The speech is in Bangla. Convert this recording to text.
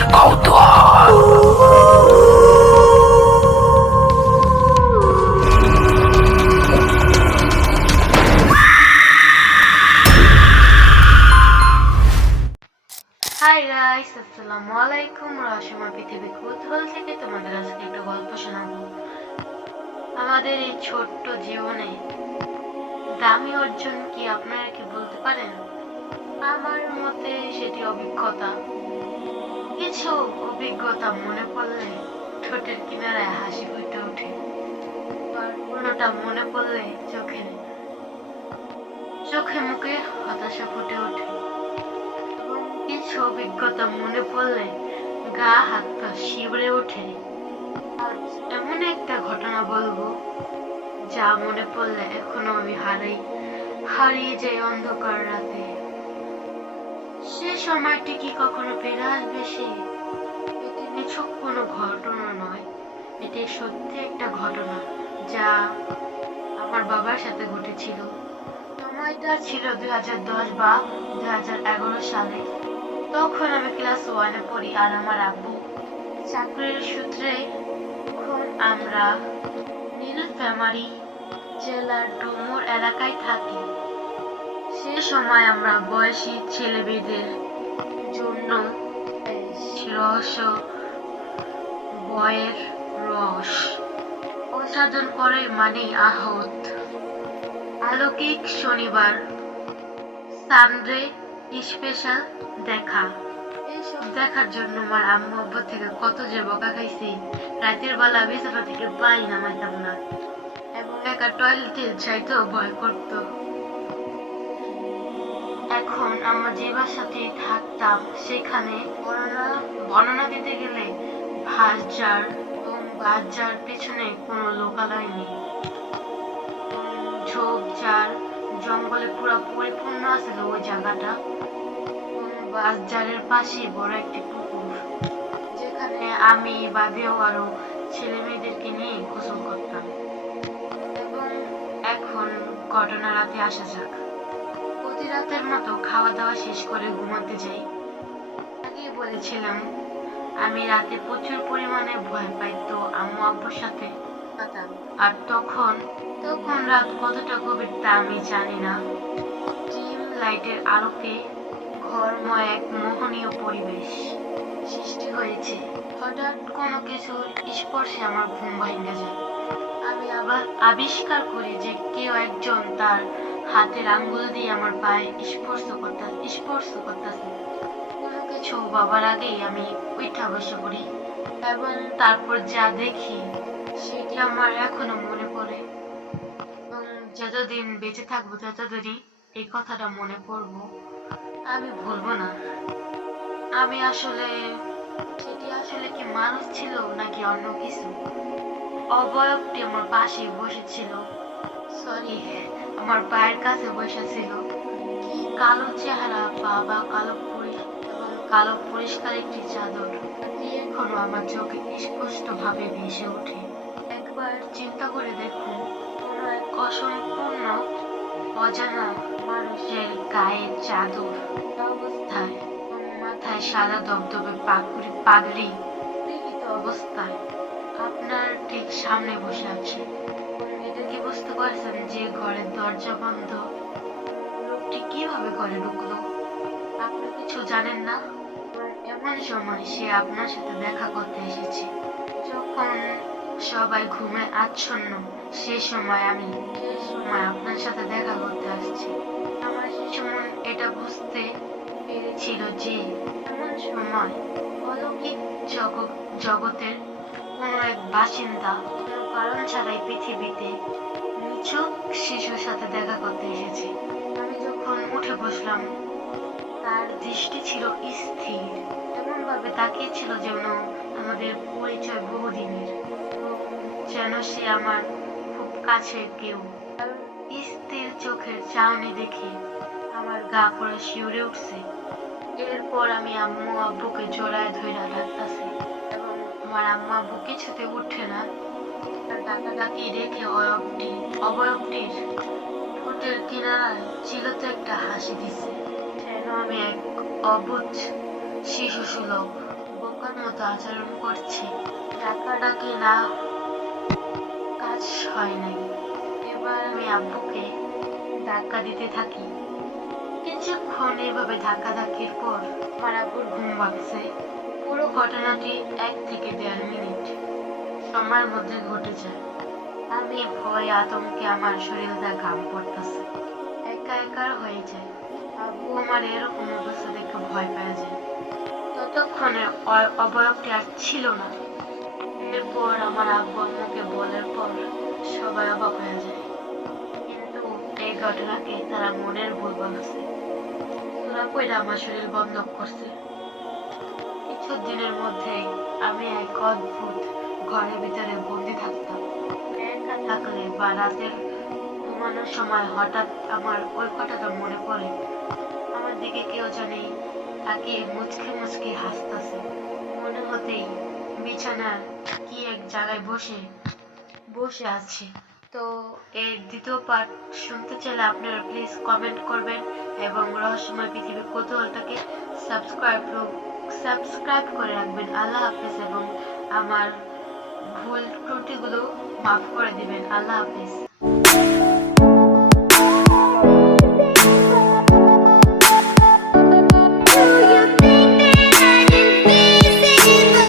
গভীর কৌতূহল। হাই গাইস, আসসালামু আলাইকুম। রহস্যময় পৃথিবী কৌতূহল থেকে তোমাদের আজকে একটা গল্প শোনাবো। আমাদের এই ছোট্ট জীবনে দামি অর্জন কি আপনারা কি বলতে পারেন? আমার মতে সেটি অভিজ্ঞতা। কিছু অভিজ্ঞতা মনে পড়লে ঠোঁটের কিনারায় হাসি ফুটে ওঠে, আর কোনোটা মনে পড়লে চোখে চোখে মুখে হতাশা ফুটে ওঠে। কিছু অভিজ্ঞতা মনে পড়লে গা হাত পা শিউরে ওঠে। আর এমন একটা ঘটনা বলবো যা মনে পড়লে এখনো আমি হারিয়ে যাই অন্ধকার রাতে। সে সময়টি কি কখনো ফিরে আসবে? এটি নিছক কোনো ঘটনা নয়, এটি সত্যি একটা ঘটনা যা আমার বাবার সাথে ঘটেছিল। সময়টা ছিল 2010 বা 2011 সালে। তখন আমি ক্লাস 1-এ পড়ি, আর আমার আব্বু চাকরির সূত্রে তখন আমরা নীলফামারী জেলার ডুমুর এলাকায় থাকি। সে সময় আমরা বয়সী ছেলে মেয়েদের জন্য রহস্য বয়ের রস প্রসাধন করে মানে আহত আলৌকিক শনিবার সানডে স্পেশাল দেখা। এইসব দেখার জন্য আমার আম্মু আব্বু থেকে কত যে বকা খাইছি। রাতের বেলা বিছানা থেকে পাই নামাইতাম না, এবং একা টয়লেটে যাইতেও ভয় করতো। এখন আমরা যে বাসাতে থাকতাম সেখানে বর্ণনা দিতে গেলে ভাষার এবং বাজার পেছনে কোনো লোকালয় নেই। ঝোপঝাড় জঙ্গলে পুরো পরিপূর্ণ আছিল ওই জায়গাটা। বাজারের পাশে বড় একটি পুকুর, যেখানে আমি বাদেও আরো ছেলে মেয়েদেরকে নিয়ে গোসল করতাম। এবং এখন ঘটনা রাতে আসা যাক। প্রতি রাতের মতো খাওয়া দাওয়া শেষ করে ঘুমাতে যাই। আগেই বলেছিলাম আমি রাতে প্রচুর পরিমাণে ভয় পাইতো আম্মু আব্বুর সাথে। আর তখন রাত কতটা গভীর তা আমি জানি না। ডিম লাইটের আলোকে ঘরময় এক মোহনীয় পরিবেশ সৃষ্টি হয়েছে। হঠাৎ কোনো কিছুর স্পর্শে আমার ঘুম ভেঙে যায়। আমি আবার আবিষ্কার করি যে কেউ একজন তার হাতের আঙ্গুল দিয়ে আমার পায়ে স্পর্শ করতেছে। কোনো কিছু বাবার আগেই আমি উঠা বসে পড়ি, এবং তারপর যা দেখি সেটি আমার এখনো মনে পড়ে। এবং যতদিন বেঁচে থাকবো ততদিনই এই কথাটা মনে পড়বো, আমি ভুলবো না। সেটি আসলে কি মানুষ ছিল নাকি অন্য কিছু? অবয়বটি আমার পাশে বসেছিল, আমার পায়ের কাছে বসেছিল। কি কালো চেহারা, বাবা কালো পরিষ্কার একটি চাদর এখনো আমার চোখে স্পষ্ট ভাবে ভেসে ওঠে। একবার চিন্তা করে দেখুন, কোনো এক অসম্পূর্ণ অজানা মানুষের গায়ে চাদর অবস্থায়, মাথায় সাদা দবদবে পাগড়ি লিখিত অবস্থায় আপনার ঠিক সামনে বসে আছে। এটা কি বুঝতে পারছেন যে ঘরের দরজা বন্ধ? লোকটি কিভাবে ঘরে ঢুকলো? আপনি কিছু জানেন না। এমন সময় সে আপনার সাথে দেখা করতে এসেছে। যখন সবাই ঘুমে আচ্ছন্ন, সে সময় আপনার সাথে দেখা করতে আসছি। আমার সে সময় এটা বুঝতে পেরেছিল যে এমন সময় অলৌকিক জগতের কোনো এক বাসিন্দা কোনো কারণ ছাড়াই পৃথিবীতে নিছক শিশুর সাথে দেখা করতে এসেছে। আমি যখন উঠে বসলাম, তার দৃষ্টি ছিল স্থির, এমন ভাবে তাকিয়েছিল যেন আমাদের পরিচয় বহুদিনের, যেন সে আমার খুব কাছের কেউ। স্থির চোখের চাহনি দেখে আমার গা পুরো শিউরে উঠছে। এরপর আমি আম্মু আব্বুকে জড়ায় ধইরা ডাকতাছি, এবং আমার আম্মু আব্বু কিছুতে উঠে না। ডাকাডাকি রেখে অবয়বটির ঠোঁটের কিনারায় চিলতে একটা হাসি দিছে, যেন আমি এক অবুঝ শিশু সুলভ বোকার মতো আচরণ করছে। ডাকাডাকি না কাজ হয় নাই। এবার আমি আব্বুকে ধাক্কা দিতে থাকি। কিছুক্ষণ এভাবে ধাক্কাধাক্কির পর আমার আব্বুর ঘুম ভাঙছে। পুরো ঘটনাটি 1 থেকে 1.5 মিনিট সময়ের মধ্যে ঘটে যায়। আমি ভয়ে আতঙ্কে আমার শরীরটা ঘাম পড়তেছে, একা একা হয়ে যায়। আব্বু আমার এরকম অবস্থা দেখে ভয় পেয়ে যায়। ততক্ষণে অবয়বটি আর ছিল না। এরপর আমার আব্বু আম্মুকে বলার পর সবাই অবাক হয়ে যায়, কিন্তু এই ঘটনাকে তারা মনের ভুল বলছে। ওরা কইরা আমার শরীর বন্ধ করছে। কিছুদিনের মধ্যেই আমি এক অদ্ভুত ঘরের ভিতরে বন্দি থাকতাম। একা থাকলে বা রাতের ঘুমানোর সময় হঠাৎ আমার ওই কথাটা মনে পড়ে। আমার দিকে কেউ জানি তাকিয়ে মুচকে মুচকে হাসতেছে। মনে হতেই বিছানার কি এক জায়গায় বসে বসে আছে। তো এর দ্বিতীয় পার্ট শুনতে চাইলে আপনারা প্লিজ কমেন্ট করবেন এবং রহস্যময় পৃথিবী কৌতূহলটাকে সাবস্ক্রাইব করে রাখবেন। আল্লাহ হাফেজ এবং আমার ভুল ত্রুটিগুলো মাফ করে দিবেন। আল্লাহ হাফেজ।